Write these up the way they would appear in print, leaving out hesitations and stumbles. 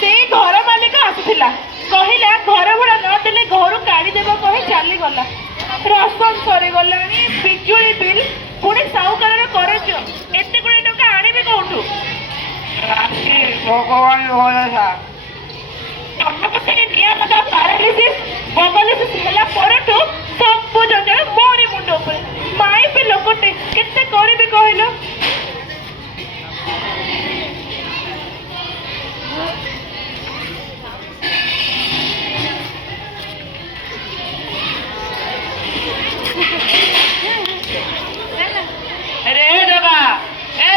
ସେଇ ଘର ମାଲିକ ଆସିଥିଲା, କହିଲା ଘର ଭଡ଼ା ନଦେଲେ ଘରୁ କାଢିଦେବ କହି ଚାଲିଗଲା। ରାସନ ସରିଗଲାଣି, ବିଜୁଳି ବିଲ୍, ପୁଣି ସାହୁକାରର କରଜ, ଏତେ ଗୁଡେ ଟଙ୍କା ଆଣିବି କୋଉଠୁ? ଭଗବାନ ଭରସା। ପାରାଲିସିସ୍ ହେଲା ପରଠୁ ସବୁ ଜଞ୍ଜାଳ ମୋରି ମୁଣ୍ଡ ଉପରେ। ମାଇପି ଲୋକଟେ, କେତେ କରିବି କହିଲ?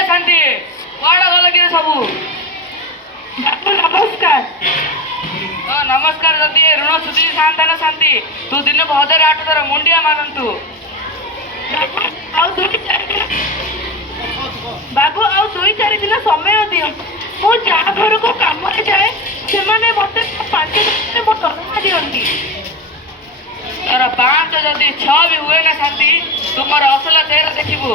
ଶାନ୍ତି କୁଆଡେ ଗଲ କି ସବୁ? ନମସ୍କାର। ନମସ୍କାର। ଯଦି ଋଣ ସୁଝି ଥାନ୍ତା ନା ଶାନ୍ତି, ତୁ ଦିନକୁ 1008 ଥର ମୁଣ୍ଡିଆ ମାରନ୍ତୁ। ବାବୁ ଆଉ 2-4 ଦିନ ସମୟ ଦିଅ। ମୁଁ ଯାହା ଘରକୁ କାମରେ ଯାଏ ସେମାନେ ମତେ 5 ଦିନରେ ମୋ ଦରମା ଦିଅନ୍ତି। ତୋର 5 ଯଦି 6 ବି ହୁଏ ନା ଶାନ୍ତି, ତୁ ମୋର ଅସଲ ଚେହେରା ଦେଖିବୁ।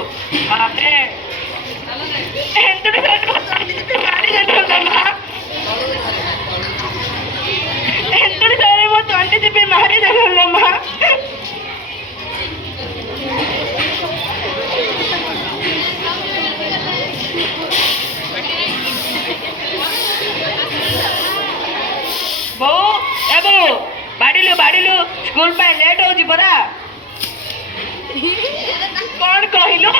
ବାଡ଼ିଲୁ ସ୍କୁଲ ପାଇଁ ଲେଟ୍ ହଉଛି ପରା। କଣ କହିଲୁ?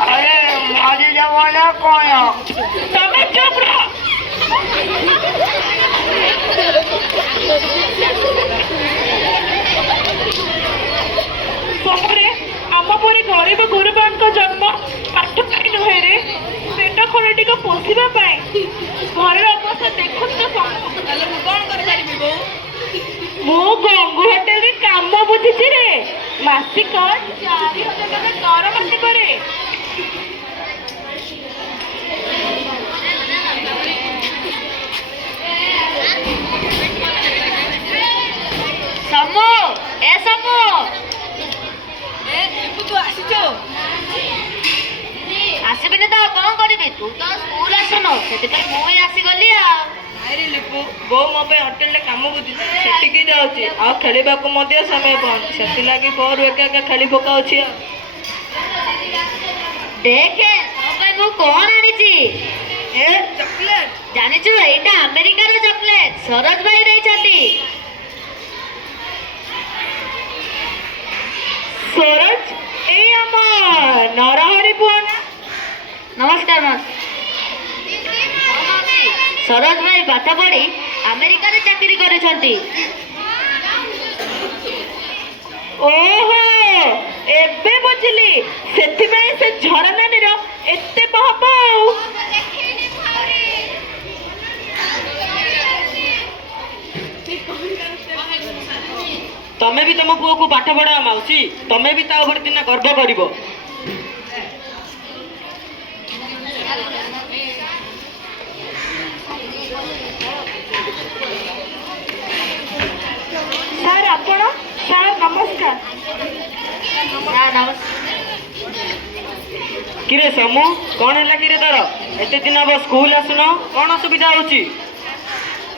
अरे मारी जमाना कौन? तमें चुप रहो। सपरे आम परी गरीब गुरुबांक जन्म पाठ पाई नुहे रे, पेट खड़ेटी को पोषिबा पाई। घर अवस्था देखुच तो कौन कर पारिबी बो? मु गंगू होटल रे काम बुझिछि रे, मासिक 4000 टका दरमा करे। समू ए समू तू आसीचो आसबिनी तो कौन करिबी? तू तो स्कूल आसुनो, सेतिपई मु ही आसी गली आ। नाइरे लिपु, बो मो पे होटल रे काम बुझिछि, सेटिकी जाउछि आ खेलिबा को मध्य समय पाउन, सेति लागी पर एका एका खेली पकाउछि। देखे सबई मु कोन आनिछि? ए चॉकलेट जानिछु एटा अमेरिका रो चॉकलेट सरोज भाई दै छथि। सरोज ए हम नरहरि पुआना। नमस्कार मास। सरोज भाई पाठ पढ़ी अमेरिका रे चाकरी करिसंती। ओहो एबे बुझिली, सेति में से झरनानी रो एत्ते बहबो। तमे भी तुम पुओ को पाठ पढ़ा माउसी, तमे भी ता ऊपर दिन गर्व करिवो। सर आपण सर नमस्कार। नमस्कार। किरे समू कौन है कि तार एते दिन अब स्कूल आसुन, कौन असुविधा होची?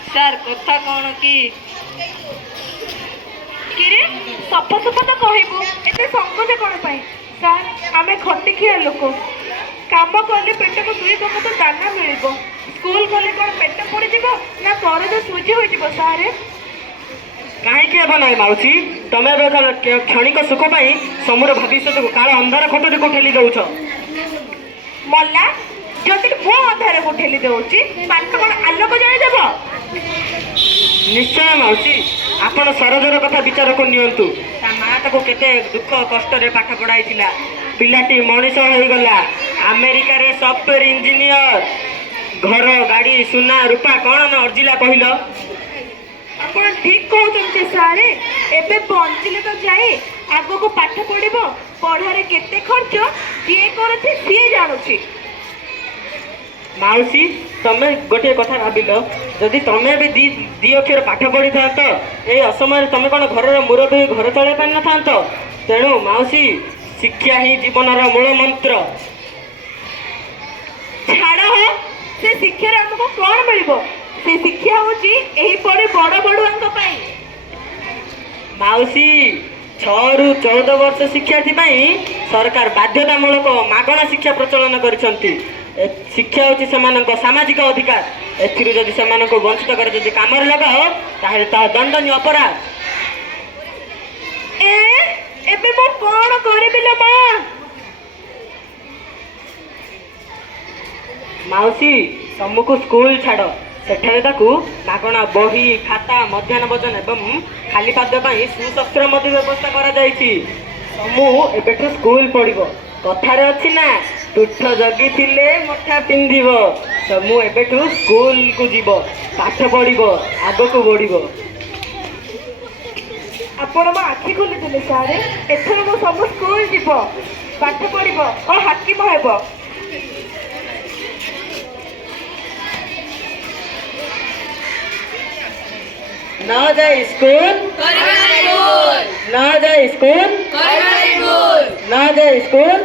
सर कथा कौन कि किरे सफा सफा तो कहबो, एते संकोच कौन पाई? सर आमे खटिखिया लोक, काम कले पेट को 2 टका तो दाना मिलिबो, स्कूल गले कौन पेट पड़ी जीवो ना करज सुजी होई जीवो? सर कहीं ना माउसी, तमें क्षणिक सुख पाई समूर भविष्य को काल अंधार खटरी को ठेली दौछ। मल्ला जदि मो अंधार को ठेली दउची, पाठ कौन आलोक जाई देब? निश्चय माउसी, आपण सरोजर कथा विचार को नियंतु। ता माँ ताको केते दुख कष्ट रे पाठ पढ़ाई थिला, पिलाटी मनीष हो गला, अमेरिका रे सॉफ्टवेयर इंजीनियर, घर गाड़ी सुना रूपा कौन न अर्जिला कहिल? आपण ठीक कहते सारे, एबे बंचिले तो जाए आगो को पाठ पढ़िबो, पढ़ारे केते खर्च किए करथि सिए जानुछि। माउसी तमे गोटे कथा भाबिल, ଯଦି ତମେ ବି ଦି ଅକ୍ଷର ପାଠ ପଢ଼ିଥାନ୍ତ ଏଇ ଅସମୟରେ ତମେ କ'ଣ ଘରର ମୁରବି ହୋଇ ଘର ଚଳାଇ ପାରିନଥାନ୍ତ। ତେଣୁ ମାଉସୀ, ଶିକ୍ଷା ହିଁ ଜୀବନର ମୂଳ ମନ୍ତ୍ର। ଛାଡ଼ ହ, ସେ ଶିକ୍ଷାରେ ଆମକୁ କ'ଣ ମିଳିବ? ସେ ଶିକ୍ଷା ହେଉଛି ଏହିପରି ବଡ଼ ବଡ଼ୁଆଙ୍କ ପାଇଁ। ମାଉସୀ, 6 ରୁ 14 ବର୍ଷ ଶିକ୍ଷାର୍ଥୀ ପାଇଁ ସରକାର ବାଧ୍ୟତାମୂଳକ ମାଗଣା ଶିକ୍ଷା ପ୍ରଚଳନ କରିଛନ୍ତି। ଶିକ୍ଷା ହେଉଛି ସେମାନଙ୍କ ସାମାଜିକ ଅଧିକାର। ଏଥିରୁ ଯଦି ସେମାନଙ୍କୁ ବଞ୍ଚିତ କରି ଯଦି କାମରେ ଲଗାଅ ତାହେଲେ ତାହା ଦଣ୍ଡନୀୟ ଅପରାଧ। ଏବେ ମୁଁ କ'ଣ କରିବି ଲୋ ମା? ମାଉସୀ, ତମକୁ ସ୍କୁଲ ଛାଡ଼। ସେଠାରେ ତାକୁ ମାଗଣା ବହି, ଖାତା, ମଧ୍ୟାହ୍ନ ଭୋଜନ ଏବଂ ଖାଲି ପାଦ ପାଇଁ ସୁଶସ୍ତ୍ର ମଧ୍ୟ ବ୍ୟବସ୍ଥା କରାଯାଇଛି। ତମୁ ଏବେଠୁ ସ୍କୁଲ ପଢ଼ିବ। କଥାରେ ଅଛି ନା, ତୁଠ ଜଗିଥିଲେ ମୁଠା ପିନ୍ଧିବ। ତମୁ ଏବେଠୁ ସ୍କୁଲକୁ ଯିବ, ପାଠ ପଢ଼ିବ, ଆଗକୁ ବଢ଼ିବ। ଆପଣ ମୋ ଆଖି ଖୋଲିଦେଲେ ସାର୍। ଏଥର ମୁଁ ସବୁ ସ୍କୁଲ ଯିବ, ପାଠ ପଢ଼ିବ ଓ ହାକିମ ହେବ। न जाए स्कूल, न जाए स्कूल, न जाए स्कूल।